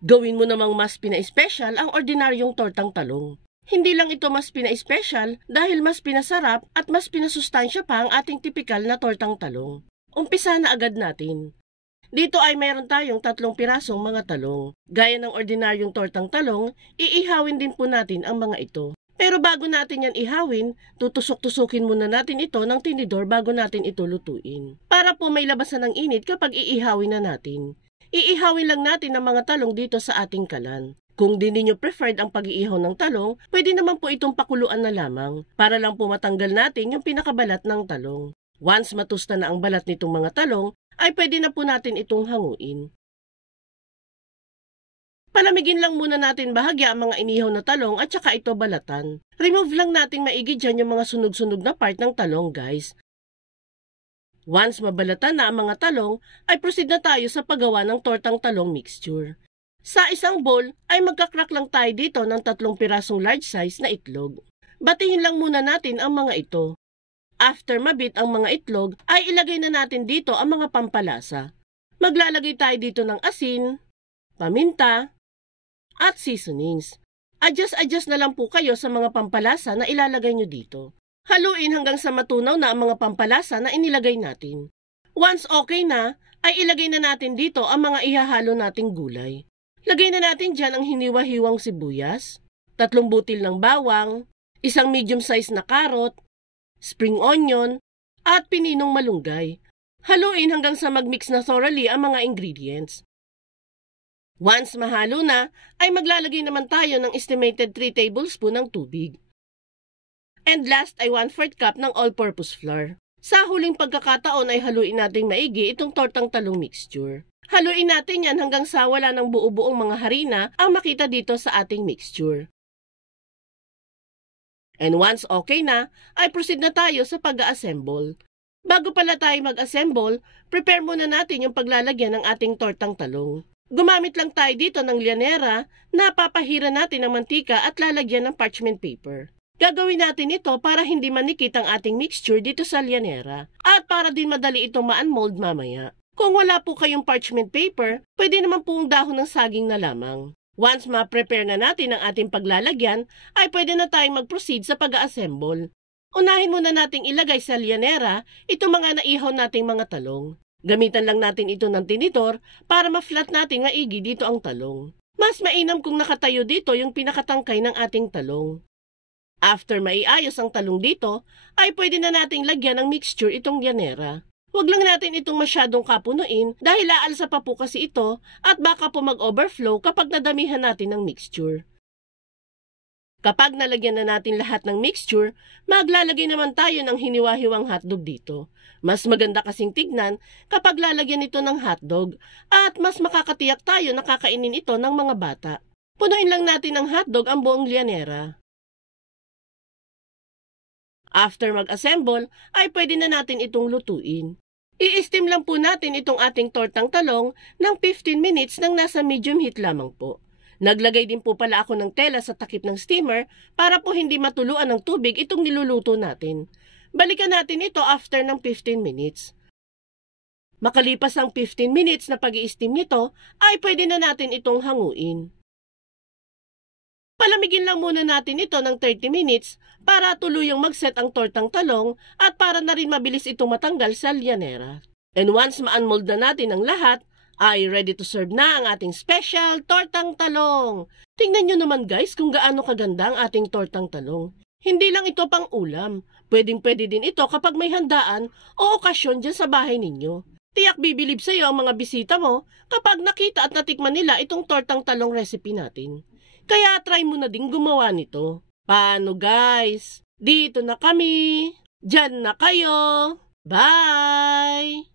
Gawin mo namang mas pina-espesyal ang ordinaryong tortang talong. Hindi lang ito mas pina-espesyal dahil mas pinasarap at mas pinasustansya pa ang ating tipikal na tortang talong. Umpisa na agad natin. Dito ay mayroon tayong 3 pirasong mga talong. Gaya ng ordinaryong tortang talong, iihawin din po natin ang mga ito. Pero bago natin yan ihawin, tutusok-tusukin muna natin ito ng tinidor bago natin ito lutuin. Para po may labasan ng init kapag iihawin na natin. Iihawin lang natin ang mga talong dito sa ating kalan. Kung di ninyo preferred ang pag-iihaw ng talong, pwede naman po itong pakuluan na lamang para lang po matanggal natin yung pinakabalat ng talong. Once matusta na ang balat nitong mga talong, ay pwede na po natin itong hanguin. Palamigin lang muna natin bahagya ang mga inihaw na talong at saka ito balatan. Remove lang natin maigi dyan yung mga sunog-sunog na part ng talong, guys. Once mabalatan na ang mga talong, ay proceed na tayo sa paggawa ng tortang talong mixture. Sa isang bowl ay magkakrak lang tayo dito ng 3 pirasong large size na itlog. Batihin lang muna natin ang mga ito. After mabit ang mga itlog, ay ilagay na natin dito ang mga pampalasa. Maglalagay tayo dito ng asin, paminta, at seasonings. Adjust na lang po kayo sa mga pampalasa na ilalagay nyo dito. Haluin hanggang sa matunaw na ang mga pampalasa na inilagay natin. Once okay na, ay ilagay na natin dito ang mga ihahalo nating gulay. Lagay na natin dyan ang hiniwa-hiwang sibuyas, 3 butil ng bawang, 1 medium size na karot, spring onion, at pininong malunggay. Haluin hanggang sa magmix na thoroughly ang mga ingredients. Once mahalo na, ay maglalagay naman tayo ng estimated 3 tablespoon ng tubig. And last ay 1/4 cup ng all-purpose flour. Sa huling pagkakataon ay haluin natin maigi itong tortang talong mixture. Haluin natin yan hanggang sa wala ng buo-buong mga harina ang makita dito sa ating mixture. And once okay na, ay proceed na tayo sa pag-assemble. Bago pala tayo mag-assemble, prepare muna natin yung paglalagyan ng ating tortang talong. Gumamit lang tayo dito ng lianera na papahira natin ng mantika at lalagyan ng parchment paper. Gagawin natin ito para hindi manikit ang ating mixture dito sa lianera at para din madali itong ma-unmold mamaya. Kung wala po kayong parchment paper, pwede naman po ang dahon ng saging na lamang. Once ma-prepare na natin ang ating paglalagyan, ay pwede na tayong mag-proceed sa pag-assemble. Unahin muna nating ilagay sa lianera itong mga naihaw nating mga talong. Gamitan lang natin ito ng tinidor para ma-flat natin maigi dito ang talong. Mas mainam kung nakatayo dito yung pinakatangkay ng ating talong. After maiayos ang talong dito, ay pwede na nating lagyan ng mixture itong lianera. Huwag lang natin itong masyadong kapunuin dahil aalsa pa po kasi ito at baka po mag-overflow kapag nadamihan natin ng mixture. Kapag nalagyan na natin lahat ng mixture, maglalagay naman tayo ng hiniwa-hiwang hotdog dito. Mas maganda kasing tignan kapag lalagyan ito ng hotdog at mas makakatiyak tayo na kakainin ito ng mga bata. Punuin lang natin ng hotdog ang buong lianera. After mag-assemble, ay pwede na natin itong lutuin. I-steam lang po natin itong ating tortang talong ng 15 minutes nang nasa medium heat lamang po. Naglagay din po pala ako ng tela sa takip ng steamer para po hindi matuluan ng tubig itong niluluto natin. Balikan natin ito after ng 15 minutes. Makalipas ang 15 minutes na pag-i-steam nito, ay pwede na natin itong hanguin. Palamigin lang muna natin ito ng 30 minutes para tuluyang mag-set ang tortang talong at para na rin mabilis itong matanggal sa lianera. And once ma-unmold na natin ang lahat, ay ready to serve na ang ating special tortang talong. Tingnan nyo naman guys kung gaano kaganda ang ating tortang talong. Hindi lang ito pang ulam. Pwedeng-pwede din ito kapag may handaan o okasyon dyan sa bahay ninyo. Tiyak bibilib sa iyo ang mga bisita mo kapag nakita at natikman nila itong tortang talong recipe natin. Kaya try mo na din gumawa nito. Paano guys? Dito na kami. Diyan na kayo. Bye!